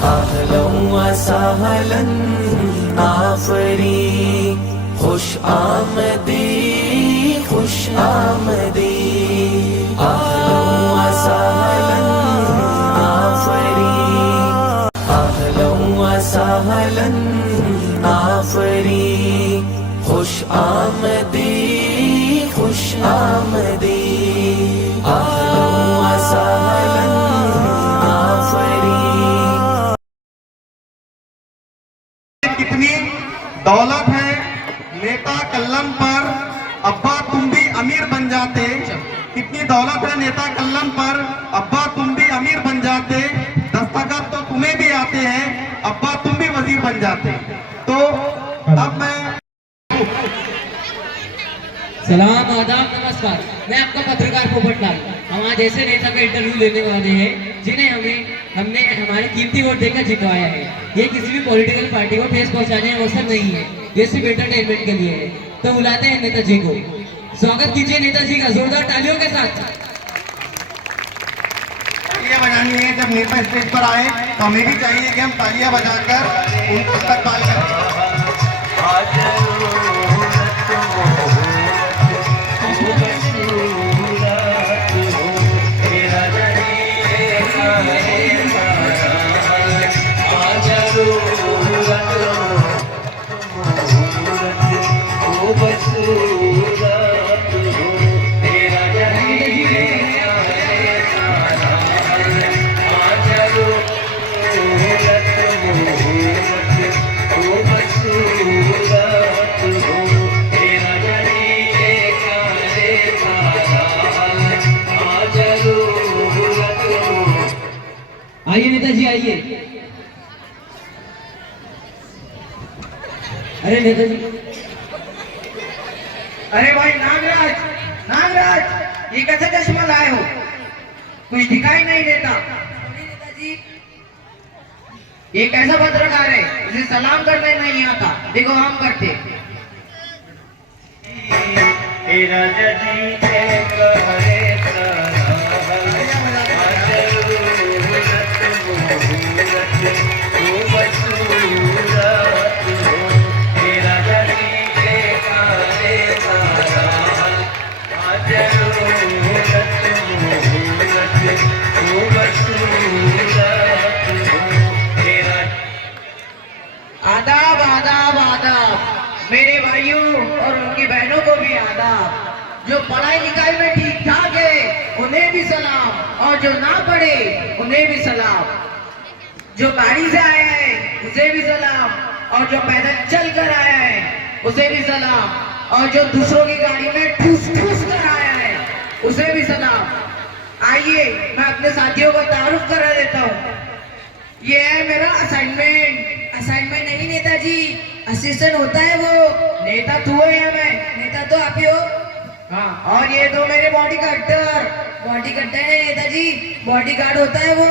अहलन व सहलन आफरी, खुश आमदी खुश आमदी। अहलन व सहलन आफरी, अहलन व सहलन आफरी, खुश आमदी खुश आमदी। अहलन व सहलन आफरी। कितनी दौलत है नेता कल्लम पर, अब्बा तुम भी अमीर बन जाते। कितनी दौलत है नेता कल्लम पर, अब्बा तुम भी अमीर बन जाते। दस्तखत तो तुम्हें भी आते हैं, अब्बा तुम भी वजीर बन जाते। तो अब मैं सलाम आदाब नमस्कार। मैं आपका पत्रकार पोपटलाल। हम आज ऐसे नेता का इंटरव्यू लेने वाले हैं जिन्हें हमने हमारे कीमती वोट देकर जितवाया है। ये किसी भी पॉलिटिकल पार्टी को ठेस पहुंचाने का अवसर नहीं है, ये सिर्फ एंटरटेनमेंट के लिए है। तो बुलाते हैं नेताजी को। स्वागत कीजिए नेताजी का जोरदार तालियों के साथ। तालियां बजानी है जब नेता स्टेज पर आए, तो हमें भी चाहिए कि हम तालियां बजाकर उनका इस्तकबाल करें। आइए नेताजी आइए। अरे नेताजी, अरे भाई नागराज, नागराज ये कैसे चश्मा लाए हो? कुछ दिखाई नहीं देता। नेताजी ये कैसा पत्रकार है, इसे सलाम करने नहीं आता। देखो हम करते। राजा जी आदाब आदाब आदाब। मेरे भाइयों और उनकी बहनों को भी आदाब। जो पढ़ाई लिखाई में ठीक ठाक है उन्हें भी सलाम, और जो ना पढ़े उन्हें भी सलाम। जो गाड़ी से आया है उसे भी सलाम, और जो पैदल चल कर आया है उसे भी सलाम, और जो दूसरों की गाड़ी में ठूस ठूस कर आया है उसे भी सलाम। आइए मैं अपने साथियों को तारुफ करा देता हूँ। ये है मेरा असाइनमेंट। असाइनमेंट नहीं नेताजी, असिस्टेंट होता है वो। नेता तू है या मैं? नेता तो आप ही हो। हाँ, और ये दो मेरे बॉडी गार्डर। बॉडी गार्ड है नेताजी, बॉडी गार्ड होता है वो।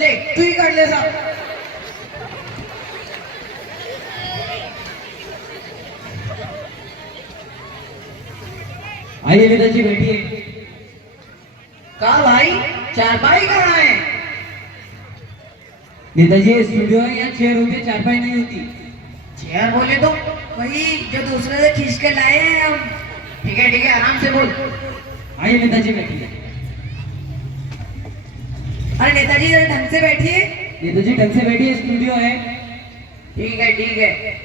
ले तू ही कर ले साहब। आइए नेताजी बैठिए। कहा भाई चारपाई कहाँ है? नेताजी ये स्टूडियो है, यहाँ चेयर होती है, चारपाई नहीं होती। चेयर बोले तो वही जो दूसरे से खींच के लाए हैं हम। ठीक है आराम से बोल। आइए नेताजी बैठिए। अरे नेताजी जरा ढंग से बैठिए। नेताजी ढंग से बैठिए, स्टूडियो है। ठीक है।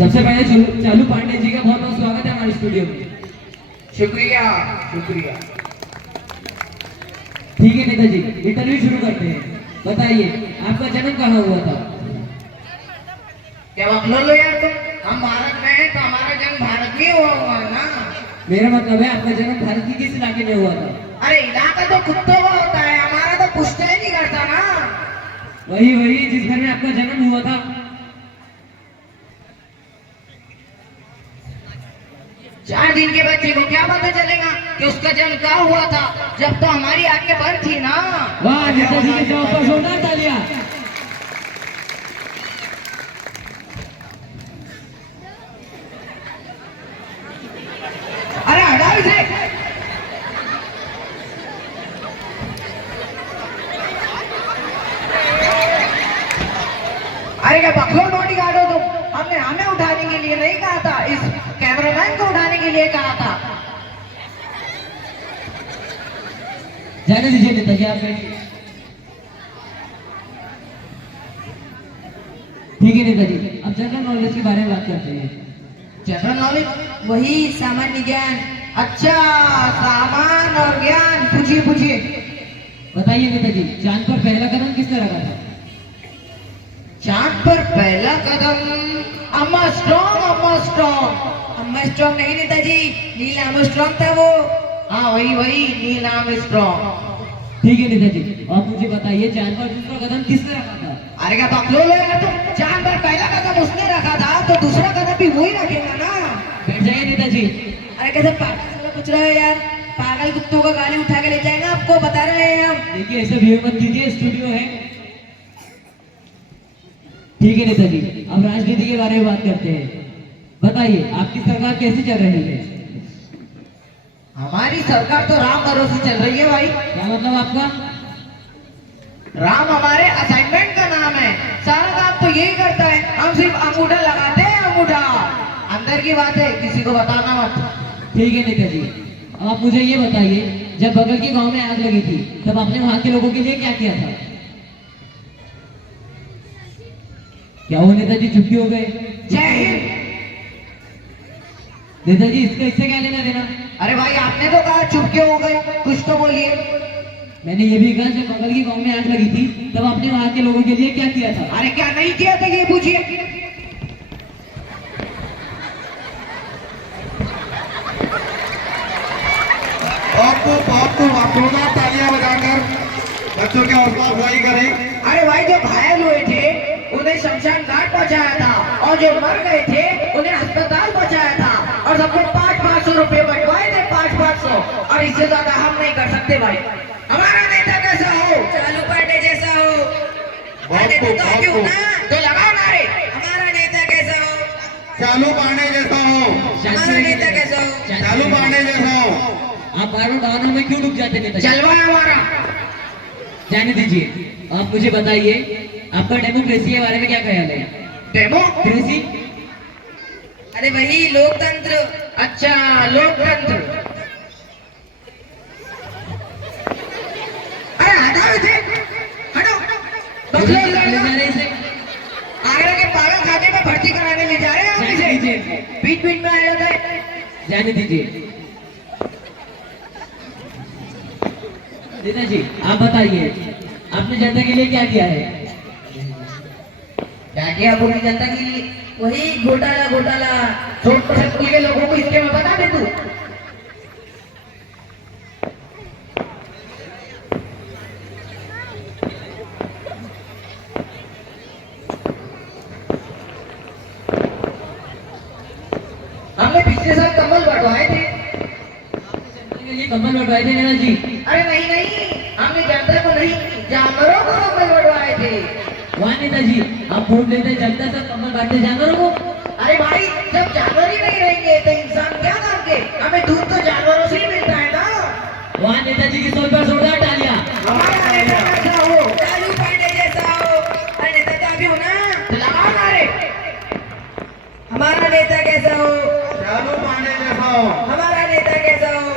सबसे पहले चालू पांडे जी का बहुत बहुत स्वागत है हमारे स्टूडियो में। शुक्रिया। ठीक है नेताजी, इंटरव्यू शुरू करते हैं। बताइए आपका जन्म कहाँ हुआ था? क्या बकलो लो यार तुम? हम भारत में हैं तो हमारा जन्म भारत में हुआ है ना। मेरा मतलब है आपका जन्म भारत के किस इलाके में हुआ था? अरे इलाका तो कुत्तों का होता है, हमारा तो पूछते ही नहीं करता ना। वही जिस घर में आपका जन्म हुआ था। 4 दिन के बाद बच्चे को क्या पता चलेगा कि उसका जन्म कहाँ हुआ था, जब तो हमारी आंखें बंद थी ना। वाह, नेताजी के जवाब पर जोरदार तालियां। अरे हटा इसे। अरे क्या बकलोल बॉडी गार्ड हो तुम? हमने हमें उठाने के लिए नहीं कहा था, इस कैमरामैन को उठाने के लिए कहा था। जाने दीजिए नेताजी, आप बैठिए। ठीक है नेताजी, अब जनरल नॉलेज के बारे में बात करते हैं। जनरल नॉलेज वही सामान्य ज्ञान। अच्छा, सामान और ज्ञान, पूछिए पूछिए। बताइए नेताजी, चांद पर पहला कदम किसने रखा था? चांद पर पहला कदम अम्मा स्ट्रॉन्ग, अम्मा स्ट्रॉन्ग। अम्मा स्ट्रॉन्ग नहीं नेताजी, नील आर्मस्ट्रॉन्ग था वो। हाँ वही वही नील आर्मस्ट्रॉन्ग। ठीक है नेताजी, आप मुझे बताइए चांद पर दूसरा कदम किसने रखा था? अरे क्या बकलोल है तो, चांद पर पहला कदम उसने रखा था तो दूसरा कदम भी वही रखेगा ना। बैठ जाइए नेताजी। अरे कैसे पागल पूछ रहे हो यार, पागल कुत्तों का गाली उठा के ले जाएंगे, आपको बता रहे हैं हम। देखिए ऐसे भी मत कीजिए, स्टूडियो है। ठीक है नेताजी, अब राजनीति के बारे में बात करते हैं। बताइए आपकी सरकार कैसी चल रही है? हमारी सरकार तो राम भरोसे चल रही है भाई। क्या मतलब आपका? राम हमारे असाइनमेंट का नाम है, सारा काम तो यही करता है, हम सिर्फ अंगूठा लगाते हैं, अंगूठा। अंदर की बात है, किसी को बताना मत। ठीक है नेताजी, अब आप मुझे ये बताइए, जब बगल के गांव में आग लगी थी तब आपने वहां के लोगों के लिए क्या किया था? क्या वो नेताजी चुप्पी हो गए? जय हिंद। नेताजी इसका इससे क्या लेना देना? अरे भाई आपने तो कहा चुप क्यों हो गए, कुछ तो बोलिए। मैंने ये भी कहा जब बगल के गांव में आग लगी थी तब आपने वहां के लोगों के लिए क्या किया था? अरे क्या नहीं किया था ये पूछिए। आपको जोरदार तालियां बजाकर बच्चों की हौसला अफजाई करें। अरे भाई जो घायल हुए थे उन्हें शमशान घाट पहुंचाया था, और जो मर गए थे उन्हें अस्पताल पहुंचाया था, और सबको 500-500 रुपए बंटवाए थे, 500-500। और इससे ज्यादा हम नहीं कर सकते भाई। हमारा नेता कैसा हो? चालू पांडे जैसा हो। तो लगाओ नारे, हमारा नेता कैसा हो? चालू पांडे जैसा हो। हमारा नेता कैसा हो? चालू पांडे जैसा हो। आप बार बार भावना में क्यों डूब जाते नेताजी? जलवा है हमारा। जाने दीजिए, आप मुझे बताइए आपका डेमोक्रेसी के बारे में क्या ख्याल है? डेमोक्रेसी? अरे वही लोकतंत्र। अच्छा लोकतंत्र। अरे हटाओ इसे, हटाओ। ले जा रहे हैं इसे? आगरा के पागल खाने में भर्ती कराने ले जा रहे हैं हम जाने इसे। दीजिए, बीच बीच में आ जाता है। जाने दीजिए। नेताजी आप बताइए आपने जनता के लिए क्या किया है? क्या किया पूरी जनता के लिए? वही घोटाला घोटाला। छोटे स्कूल के लोगों को इसके में बता दे तू। हमने पिछले साल कंबल बंटवाए थे। ये कंबल बंटवाए थे नेताजी? अरे नहीं नहीं, हमने जनता को नहीं, जानवरों को कंबल बंटवाए थे। वाह नेताजी, आप वोट लेते जनता से कंबल बांटते जानवरों को? अरे भाई जब जानवर ही नहीं रहेंगे तो इंसान क्या करेंगे? हमें दूध तो जानवरों से ही मिलता है ना। वाह नेताजी की सोच पर जोरदार तालियां। हमारा नेता कैसा हो? चालू पांडे जैसा हो। अरे नेता तो अभी हो ना, तो लगाओ नारे। हमारा नेता कैसा हो? चालू पांडे जैसा हो। हमारा नेता कैसा हो?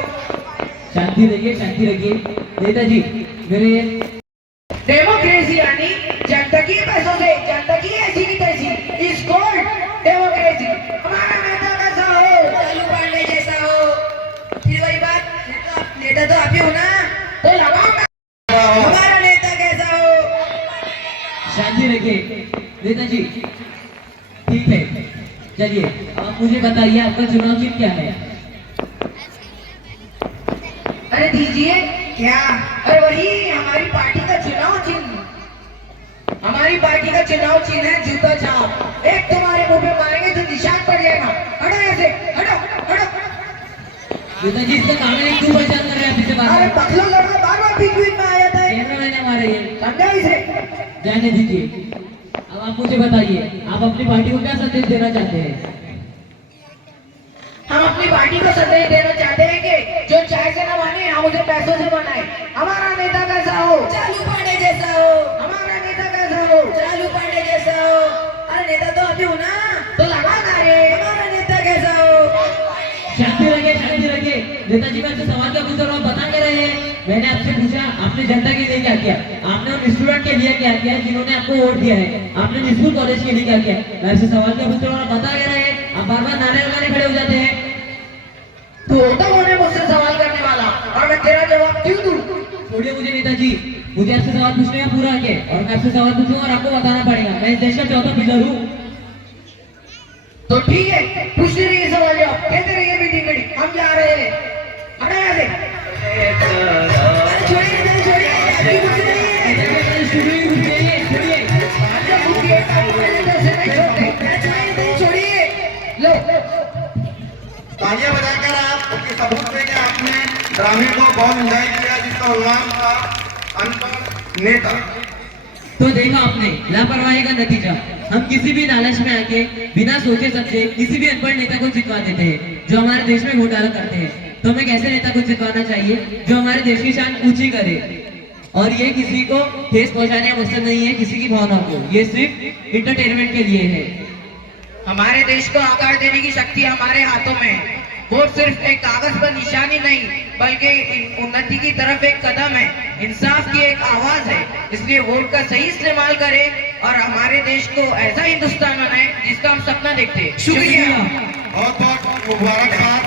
शांति रखिए, शांति रखिए। नेताजी मेरे डेमोक्रेसी यानी जनता की पैसों से, जनता की ऐसी की तैसी, इज कॉल्ड डेमोक्रेसी। हमारा नेता कैसा हो? चालू पांडे जैसा हो। फिर वही बात, नेता तो आप ही हो ना, तो लगाओ ना। हमारा नेता कैसा हो? शांति रखिए। नेताजी ठीक है, चलिए आप मुझे बताइए आपका चुनाव चिन्ह क्या है? अरे दीजिए क्या? अरे वही हमारी पार्टी का चुनाव चिन्ह। हमारी पार्टी का चुनाव चिन्ह है जूता छाप। एक तुम्हारे मुंह पे मारेंगे तो निशान पड़ जाएगा। हटो ऐसे, हटो हटो। नेताजी इसका काम है, क्यों परेशान कर रहे हैं आप इसे अरे बार पतला लड़का बार बार बीच बीच में आ जाता है, कैमरा मैंने हमारे ये समझा इसे। जाने दीजिए। अब आप मुझे बताइए, आप अपनी पार्टी को क्या संदेश देना चाहते हैं? हम अपनी पार्टी को संदेश देना चाहते हैं कि जो चाय से न माने हम उसे पैसों से बनाए। हमारा नेता कैसा हो, चालू पांडे जैसा हो। हमारा नेता कैसा हो, चालू पांडे जैसा हो। अरे नेता तो अभी हो ना, तो लगा ना रे। हमारा नेता कैसा हो। शांति रखिए, शांति रखिए। नेताजी मैं आपसे सवाल क्या पूछ रहा हूँ, बता क्या रहे हैं? मैंने आपसे पूछा आपने जनता के लिए क्या किया, आपने उन स्टूडेंट के लिए क्या किया जिन्होंने आपको वोट दिया है, आपने निशुल्क कॉलेज के लिए क्या किया। मैं आपसे सवाल क्या पूछ रहा हूँ, बता क्या रहे हैं? आप बार बार नारे लगाने खड़े हो जाते हैं। तू होता होने मुझसे सवाल करने वाला और मैं तेरा जवाब क्यों दूं? छोड़िए मुझे नेताजी, मुझे आपसे सवाल पूछने का पूरा हक है और मैं आपसे सवाल पूछूंगा और आपको बताना पड़ेगा। मैं इस देश का चौथा पिलर हूँ। तो ठीक है, पूछते रहिए सवाल जवाब, कहते रहिए मीटिंग घड़ी, हम जा रहे हैं। हटो यहाँ से। अरे छोड़िए इधर, छोड़िए, आपकी कुछ नहीं है। छोड़िए। आजा रुकिए, आपको मैंने इधर से नहीं छोड़ते। अरे छोड़िए इधर, छोड़िए। लो, तालियां बजाकर आप उसके सबूत दें कि आपने ड्रामे को बहुत एंजॉय किया, जिसका उन्वान था अनपढ़ नेता। तो देखा आपने लापरवाही का नतीजा। हम किसी भी लालच में आके बिना सोचे समझे किसी भी अनपढ़ नेता को जितवा देते हैं जो हमारे देश में घोटाला करते हैं। तो हमें कैसे नेता को जितवाना चाहिए जो हमारे देश की शान ऊंची करे, और ये किसी को ठेस पहुंचाने का मकसद नहीं है, किसी की भावना को, ये सिर्फ इंटरटेनमेंट के लिए है। हमारे देश को आकार देने की शक्ति हमारे हाथों में है। वोट सिर्फ एक कागज पर निशानी नहीं, बल्कि उन्नति की तरफ एक कदम है, इंसाफ की एक आवाज है। इसलिए वोट का सही इस्तेमाल करें और हमारे देश को ऐसा हिंदुस्तान बनाए जिसका हम सपना देखते हैं। शुक्रिया। बहुत बहुत मुबारकबाद।